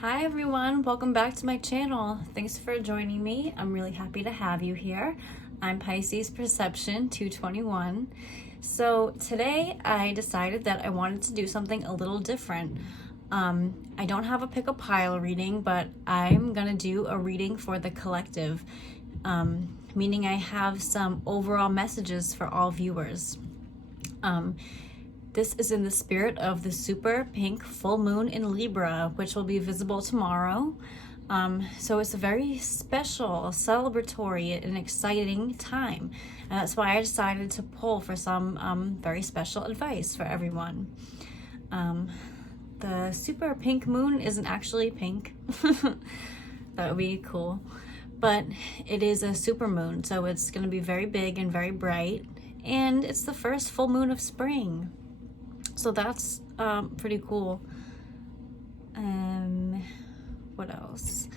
Hi everyone, welcome back to my channel. Thanks for joining me. I'm really happy to have you here. I'm Pisces Perception 221. So today I decided that I wanted to do something a little different. I don't have a pick a pile reading, but I'm gonna do a reading for the collective, meaning I have some overall messages for all viewers. This is in the spirit of the super pink full moon in Libra, which will be visible tomorrow. So it's a very special, celebratory, and exciting time. And that's why I decided to pull for some very special advice for everyone. The super pink moon isn't actually pink. That would be cool. But it is a super moon, so it's going to be very big and very bright. And it's the first full moon of spring. So that's pretty cool. What else?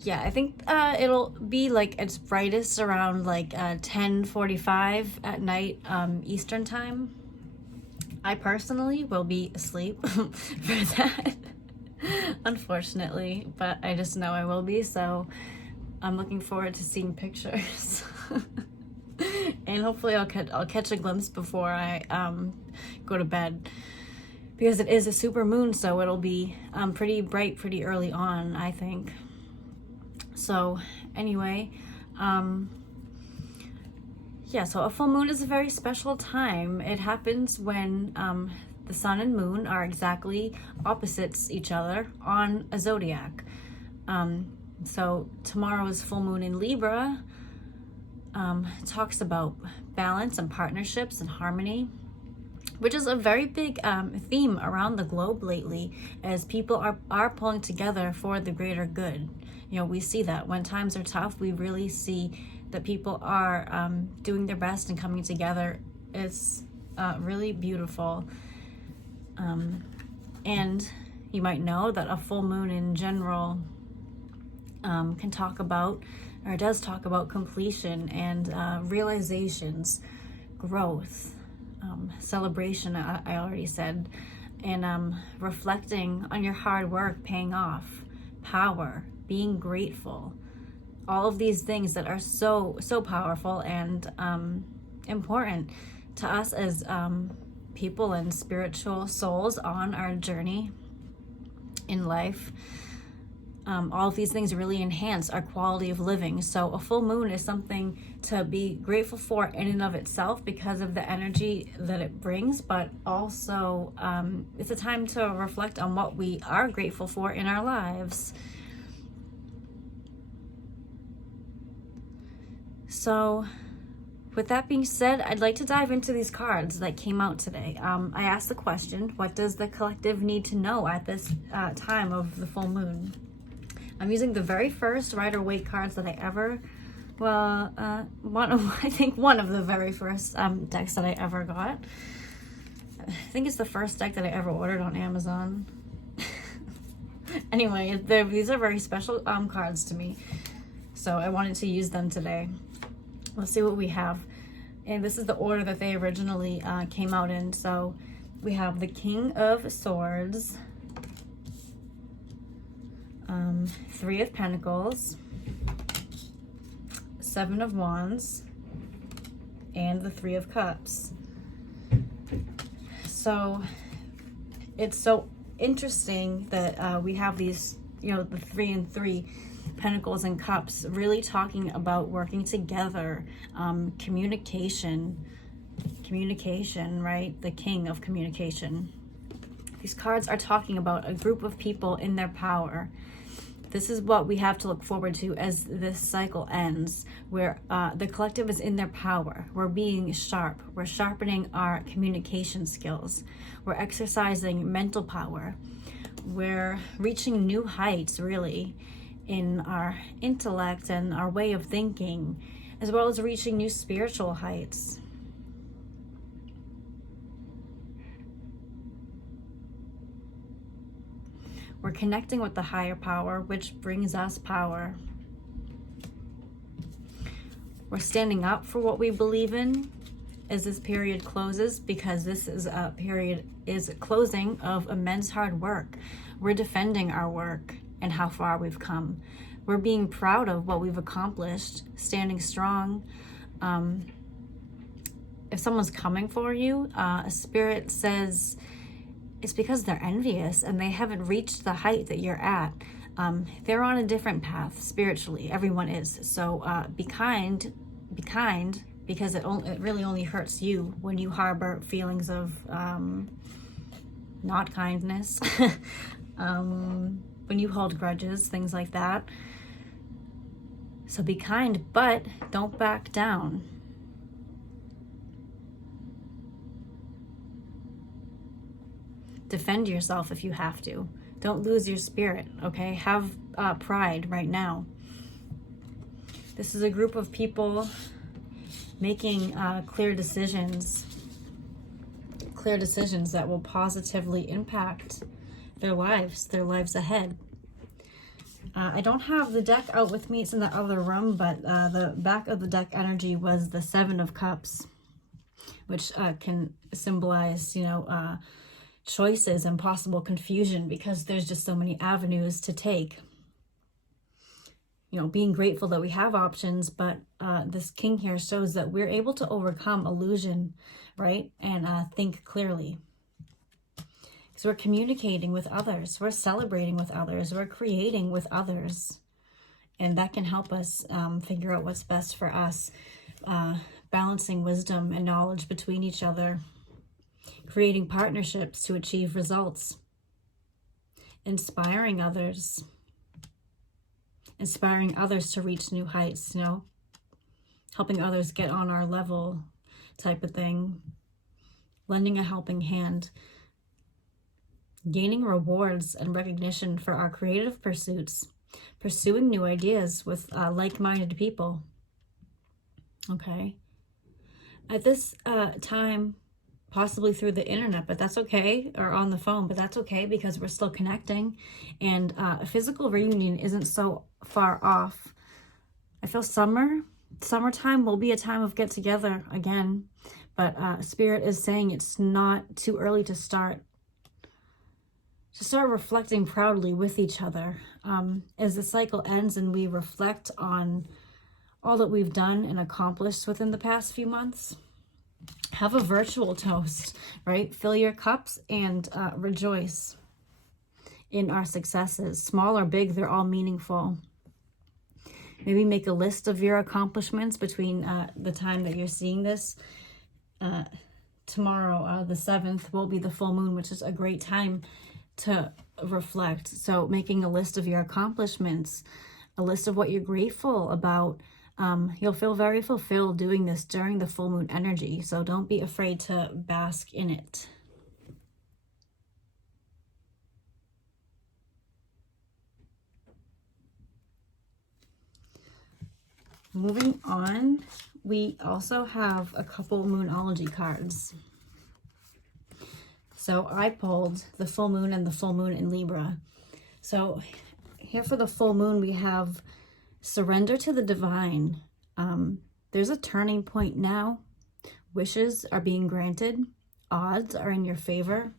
Yeah, I think it'll be like its brightest around like 10:45 at night Eastern time. I personally will be asleep for that, unfortunately, but I just know I will be, so I'm looking forward to seeing pictures. And hopefully I'll catch a glimpse before I go to bed, because it is a super moon, so it'll be pretty bright pretty early on, I think. So anyway, yeah, so a full moon is a very special time. It happens when the sun and moon are exactly opposites each other on a zodiac. So tomorrow's full moon in Libra talks about balance and partnerships and harmony, which is a very big theme around the globe lately, as people are pulling together for the greater good. You know, we see that when times are tough, we really see that people are doing their best and coming together. It's really beautiful. And you might know that a full moon in general can talk about, or does talk about, completion and realizations, growth, celebration, I already said, and reflecting on your hard work paying off, power, being grateful, all of these things that are so powerful and important to us as people and spiritual souls on our journey in life. All of these things really enhance our quality of living. So a full moon is something to be grateful for in and of itself because of the energy that it brings, but also it's a time to reflect on what we are grateful for in our lives. So with that being said, I'd like to dive into these cards that came out today. I asked the question, what does the collective need to know at this time of the full moon? I'm using the very first Rider-Waite cards that I ever, I think one of the very first decks that I ever got. I think it's the first deck that I ever ordered on Amazon. Anyway, these are very special cards to me, so I wanted to use them today. Let's see what we have. And this is the order that they originally came out in. So we have the King of Swords, Three of Pentacles, Seven of Wands, and the Three of Cups. So it's so interesting that we have these, you know, the 3 and 3 Pentacles and Cups, really talking about working together, communication, right? The King of Communication. These cards are talking about a group of people in their power. This is what we have to look forward to as this cycle ends, where the collective is in their power. We're being sharp. We're sharpening our communication skills. We're exercising mental power. We're reaching new heights, really, in our intellect and our way of thinking, as well as reaching new spiritual heights. We're connecting with the higher power, which brings us power. We're standing up for what we believe in as this period closes, because this is a period, is closing of immense hard work. We're defending our work. and how far we've come. We're being proud of what we've accomplished, standing strong. If someone's coming for you, a spirit says it's because they're envious and they haven't reached the height that you're at. They're on a different path spiritually. Everyone is. So be kind, because it really only hurts you when you harbor feelings of not kindness, when you hold grudges, things like that. So be kind, but don't back down. Defend yourself if you have to. Don't lose your spirit, okay? Have pride right now. This is a group of people making clear decisions that will positively impact their lives ahead. I don't have the deck out with me. It's in the other room, but the back of the deck energy was the Seven of Cups, which can symbolize, choices and possible confusion, because there's just so many avenues to take. Being grateful that we have options, but this king here shows that we're able to overcome illusion, right? And think clearly. Because we're communicating with others, we're celebrating with others, we're creating with others. And that can help us figure out what's best for us, balancing wisdom and knowledge between each other, creating partnerships to achieve results, inspiring others to reach new heights, helping others get on our level type of thing, lending a helping hand, gaining rewards and recognition for our creative pursuits, pursuing new ideas with like-minded people. Okay. At this time, possibly through the internet, but that's okay, or on the phone, but that's okay, because we're still connecting, and a physical reunion isn't so far off. I feel summertime will be a time of get together again, but Spirit is saying it's not too early to start reflecting proudly with each other. As the cycle ends and we reflect on all that we've done and accomplished within the past few months, have a virtual toast, right? Fill your cups and rejoice in our successes. Small or big, they're all meaningful. Maybe make a list of your accomplishments between the time that you're seeing this. Tomorrow, the 7th, will be the full moon, which is a great time to reflect. So making a list of your accomplishments, a list of what you're grateful about. You'll feel very fulfilled doing this during the full moon energy. So don't be afraid to bask in it. Moving on, we also have a couple Moonology cards. So I pulled the full moon and the full moon in Libra. So here for the full moon, we have surrender to the divine. There's a turning point now. Wishes are being granted. Odds are in your favor.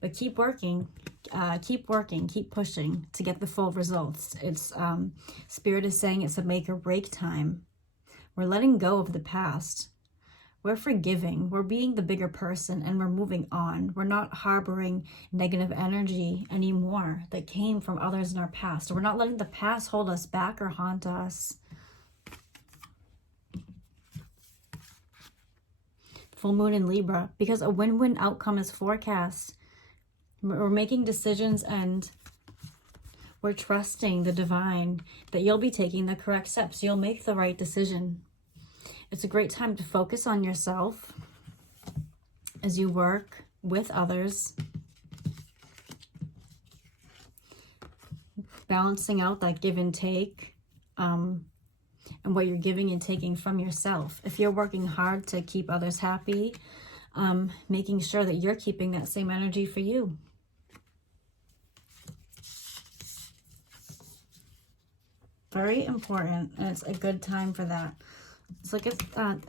But keep working, keep pushing to get the full results. It's Spirit is saying it's a make or break time. We're letting go of the past. We're forgiving. We're being the bigger person, and we're moving on. We're not harboring negative energy anymore that came from others in our past. We're not letting the past hold us back or haunt us. Full moon in Libra, because a win-win outcome is forecast. We're making decisions and we're trusting the divine that you'll be taking the correct steps. You'll make the right decision. It's a great time to focus on yourself as you work with others, balancing out that give and take, and what you're giving and taking from yourself. If you're working hard to keep others happy, making sure that you're keeping that same energy for you. Very important, and it's a good time for that. So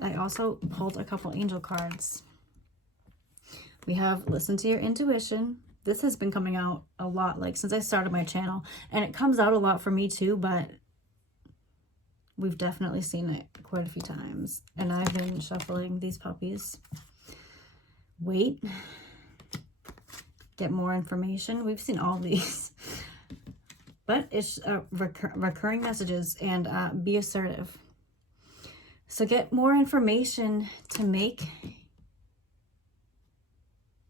I also pulled a couple angel cards. We have listen to your intuition, This has been coming out a lot, like since I started my channel, and it comes out a lot for me too, but we've definitely seen it quite a few times. And I've been shuffling these puppies. Wait. Get more information. We've seen all these. But it's recurring messages, and be assertive. So get more information to make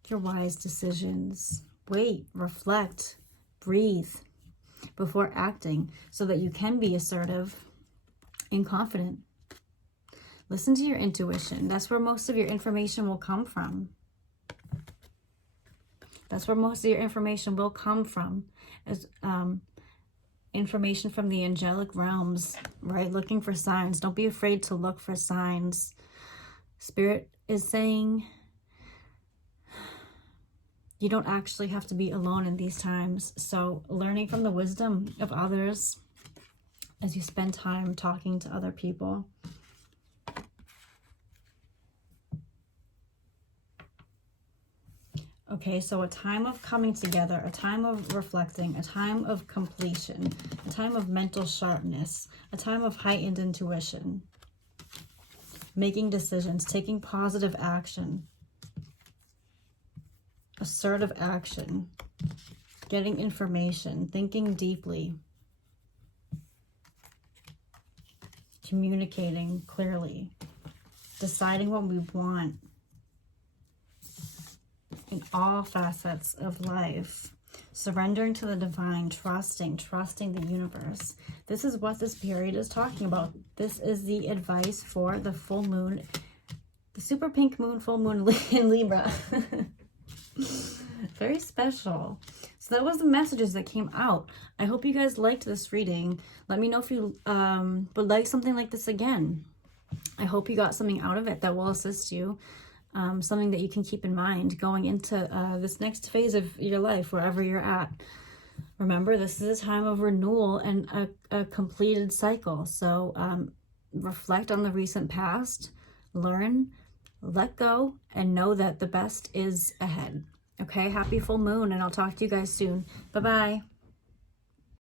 your wise decisions. Wait, reflect, breathe before acting so that you can be assertive and confident. Listen to your intuition. That's where most of your information will come from. That's where most of your information will come from. As information from the angelic realms, right? Looking for signs. Don't be afraid to look for signs. Spirit is saying you don't actually have to be alone in these times. So learning from the wisdom of others as you spend time talking to other people. Okay, so a time of coming together, a time of reflecting, a time of completion, a time of mental sharpness, a time of heightened intuition, making decisions, taking positive action, assertive action, getting information, thinking deeply, communicating clearly, deciding what we want, in all facets of life, surrendering to the divine, trusting the universe. This is what this period is talking about. This is the advice for the full moon, the super pink moon, full moon in Libra. Very special. So that was the messages that came out. I hope you guys liked this reading. Let me know if you would like something like this again. I hope you got something out of it that will assist you. Something that you can keep in mind going into this next phase of your life, wherever you're at. Remember, this is a time of renewal and a completed cycle. So reflect on the recent past, learn, let go, and know that the best is ahead. Okay, happy full moon, and I'll talk to you guys soon. Bye-bye.